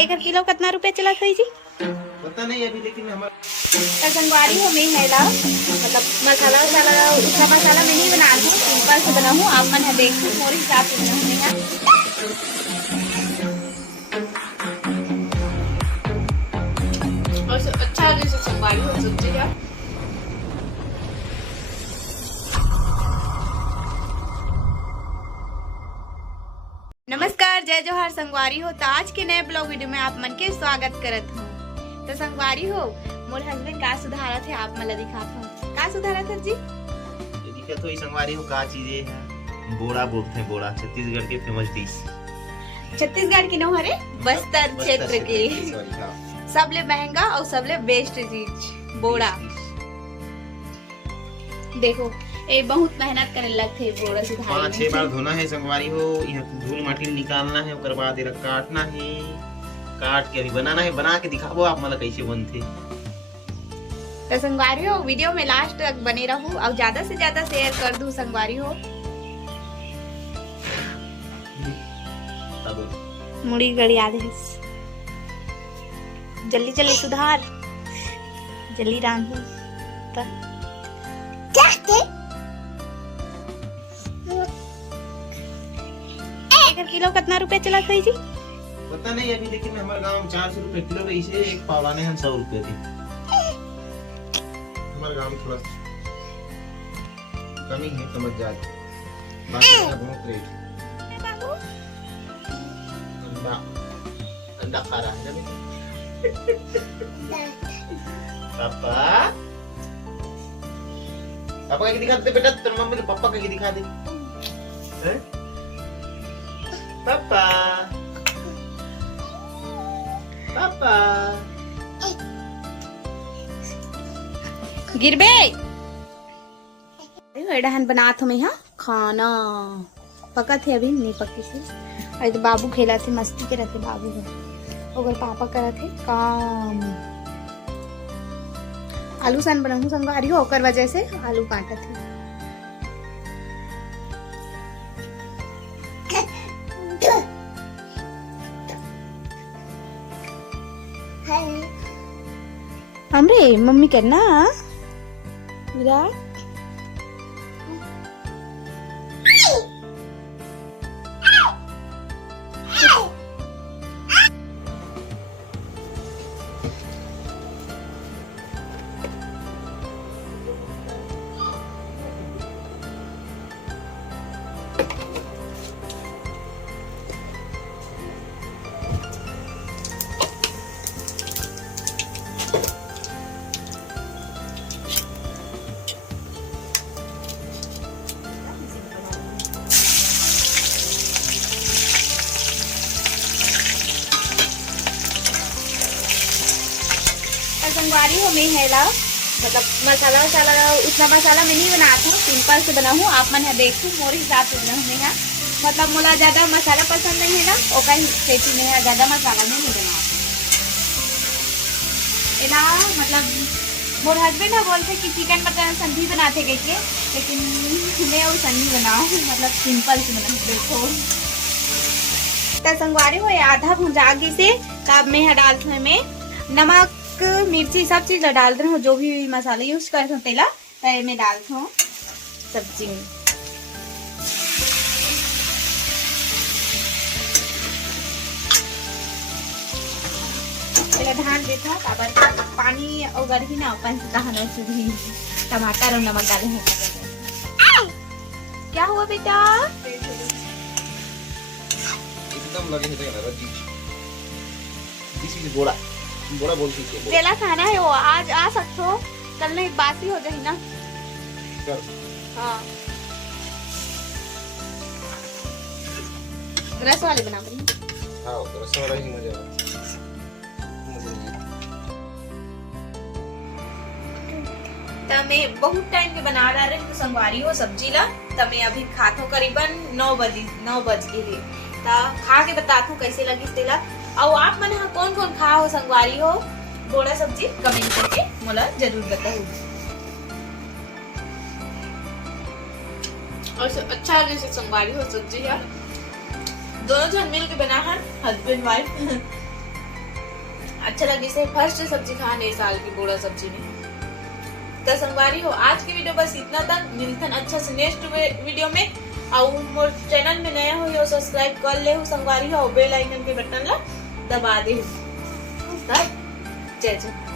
एक किलो कितना रुपया चला सही जी? पता नहीं अभी, लेकिन हमारा संगवारी हो में है ला, मतलब मसाला वसाला उसका मसाला मैं नहीं बना रही हूँ, सिंपल से बना हूँ। आप मन देख मोरे हिसाब से बना हूँ यहाँ। और अच्छा जैसे संगवारी हो सब्जी है। नमस्कार, जय जोहार संगवारी हो। तो आज के नए ब्लॉग वीडियो में आप मन के स्वागत करत हूँ। तो संगवारी हो मोर हस्बैंड का सुधारा थे, आप मला दिखात हूँ का सुधारा था जी? ये दिक्कत हुई संगवारी हो का चीजें है, बोड़ा बोलते हैं, बोड़ा छत्तीसगढ़ की फेमस डिश। छत्तीसगढ़ की नो हरे बस्तर क्षेत्र की सबले महंगा और सबले बेस्ट चीज बोड़ा। देखो ये बहुत मेहनत करे लगते है बोड़ा सुधारने में। 5-6 बार धोना है संगवारी हो, यहाँ धूल माटी निकालना है, उसके बाद इरा काटना है, काट के अभी बनाना है, बना के दिखाबो आप मला कैसे बनते। तो संगवारी हो वीडियो में लास्ट तक बने रहूं और ज्यादा से ज्यादा शेयर कर दूं संगवारी हो। मुड़ी गड़ी आदेश जल्दी जल्दी सुधार, जल्दी रांधो। एक किलो कितना रुपया चला सही जी? पता नहीं अभी, लेकिन हमारे गांव में 400 रुपए किलो रही से, एक पावलाने हम 100 रुपए थे। हमारे गांव में थोड़ा कमी है, समझ जाते, बाकी का बहुत रेट। अंडा अंडा खा रहा है ना पापा, पापा का दिखा दे बेटा, तेरे मम्मी ने पापा का दिखा दे। हैं? पापा पापा गिरबे डहन बनात हमें यहाँ खाना पका थे, अभी नहीं पकी थी। अरे तो बाबू खेला थे, मस्ती के रहते बाबू है, अगर पापा करा थे काम। आलू सन बनाऊ संगवारी हो, ओकर वजह से आलू काटा थे। हमरे मम्मी करना विराट संगवारी हो में है ला, मतलब मसाला वसाला उतना मसाला मैं नहीं बनाती हूँ, सिंपल से बना हूँ। आप मन देखो मोरे हिसाब से बना हूँ यहाँ, मतलब मोला ज्यादा मसाला पसंद नहीं है ना, ओका खेती में है, ज्यादा मसाला नहीं बना। एला मतलब मोर हस्बैंड है बोलते कि चिकन मटन संधी बनाते कैसे, लेकिन मैं वो संधी बनाऊँ, मतलब सिंपल से बना। देखो तो संगवारी हो आधा भुंजा से तब मैं डालती हूँ में नमक मिर्ची सब चीज डाल रही हूँ, जो भी मसाले यूज करते हूँ तेला मैं डालती हूँ सब्जी में। पहले ध्यान देता काबर पानी अगर ही ना अपन से टमाटर और नमक डाले हैं। क्या हुआ बेटा? एकदम लगे है दिस बोड़ा बोड़ा बोलती है। तेला खाना है वो, आज आ सकते हो, कल नहीं बासी हो जाए ना। हाँ रस वाले बना रही। हाँ रस वाला ही मजा है। तो मैं बहुत टाइम के बना रहा रही तो संगवारी हो सब्जी ला, तो मैं अभी खात हूँ करीबन 9 बज के लिए। तो खा के बताता हूँ कैसे लगी तेला। और आप मन कौन कौन खा हो संगवारी हो बोड़ा सब्जी, कमेंट करके मोला जरूर बताओ। और अच्छा जैसे संगवारी हो सब्जी है, दोनों जन मिल के बना है, हस्बैंड वाइफ। अच्छा लगी से फर्स्ट सब्जी खाने साल की बूढ़ा सब्जी में। तो संगवारी हो आज की वीडियो बस इतना तक। मिलथन अच्छा से नेक्स्ट वीडियो में। और मोर चैनल में नया हो सब्सक्राइब कर ले हो संगवारी हो, बेल आइकन के बटन ला दबा दे हो। तब जय जय।